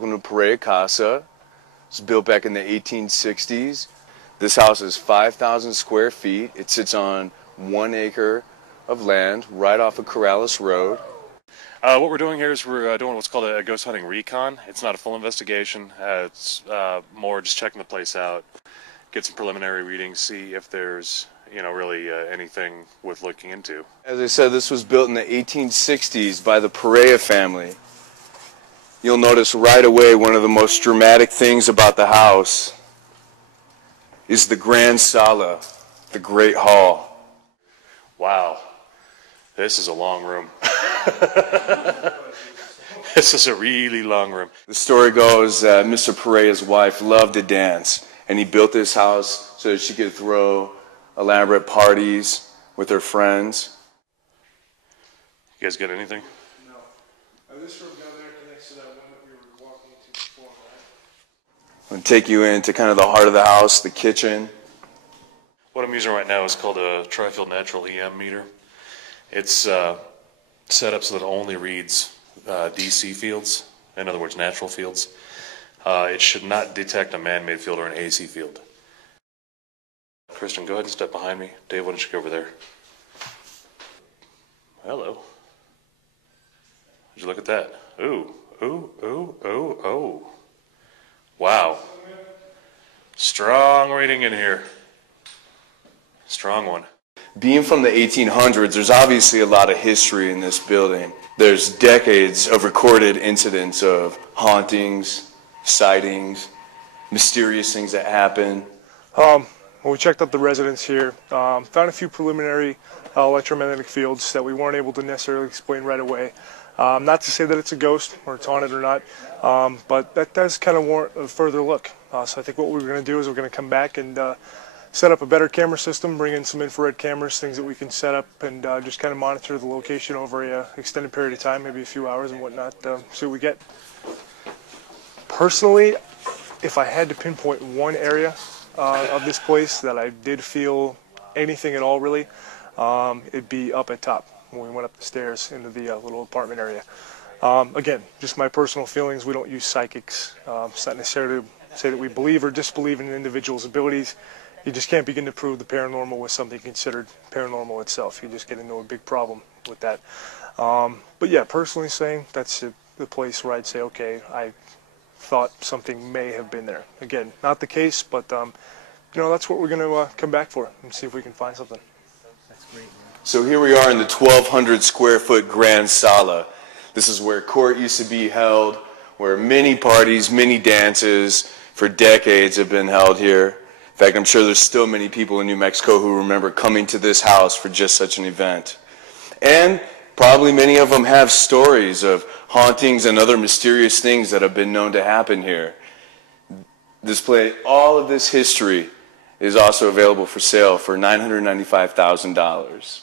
Welcome to Perea Casa. It was built back in the 1860s. This house is 5,000 square feet. It sits on 1 acre of land right off of Corrales Road. What we're doing here is we're doing what's called a ghost hunting recon. It's not a full investigation. It's more just checking the place out, get some preliminary readings, see if there's really anything worth looking into. As I said, this was built in the 1860s by the Perea family. You'll notice right away one of the most dramatic things about the house is the grand sala, the great hall. Wow, this is a long room. This is a really long room. The story goes that Mr. Perea's wife loved to dance, and he built this house so that she could throw elaborate parties with her friends. You guys get anything? No. This room down there connects to that one that we were walking into before, right? I'm going to take you into kind of the heart of the house, the kitchen. What I'm using right now is called a tri-field natural EM meter. It's set up so that it only reads DC fields, in other words natural fields. It should not detect a man-made field or an AC field. Kristen, go ahead and step behind me. Dave, why don't you go over there? Hello. Would you look at that? Ooh, ooh, ooh, ooh, oh. Wow. Strong reading in here. Strong one. Being from the 1800s, there's obviously a lot of history in this building. There's decades of recorded incidents of hauntings, sightings, mysterious things that happen. Well, we checked out the residence here, found a few preliminary electromagnetic fields that we weren't able to necessarily explain right away. Not to say that it's a ghost or it's haunted or not, but that does kind of warrant a further look. So I think what we're going to do is we're going to come back and set up a better camera system, bring in some infrared cameras, things that we can set up and just kind of monitor the location over an extended period of time, maybe a few hours and whatnot, see what we get. Personally, if I had to pinpoint one area of this place that I did feel anything at all really, it'd be up at top when we went up the stairs into the little apartment area. Again, just my personal feelings. We don't use psychics. It's not necessarily to say that we believe or disbelieve in an individual's abilities. You just can't begin to prove the paranormal with something considered paranormal itself. You just get into a big problem with that. But yeah, personally saying, that's the place where I'd say, okay, I thought something may have been there. Again, not the case, but that's what we're going to come back for and see if we can find something. That's great, man. So here we are in the 1,200 square foot grand sala. This is where court used to be held, where many parties, many dances for decades have been held here. In fact, I'm sure there's still many people in New Mexico who remember coming to this house for just such an event. And probably many of them have stories of hauntings and other mysterious things that have been known to happen here. All of this history is also available for sale for $995,000.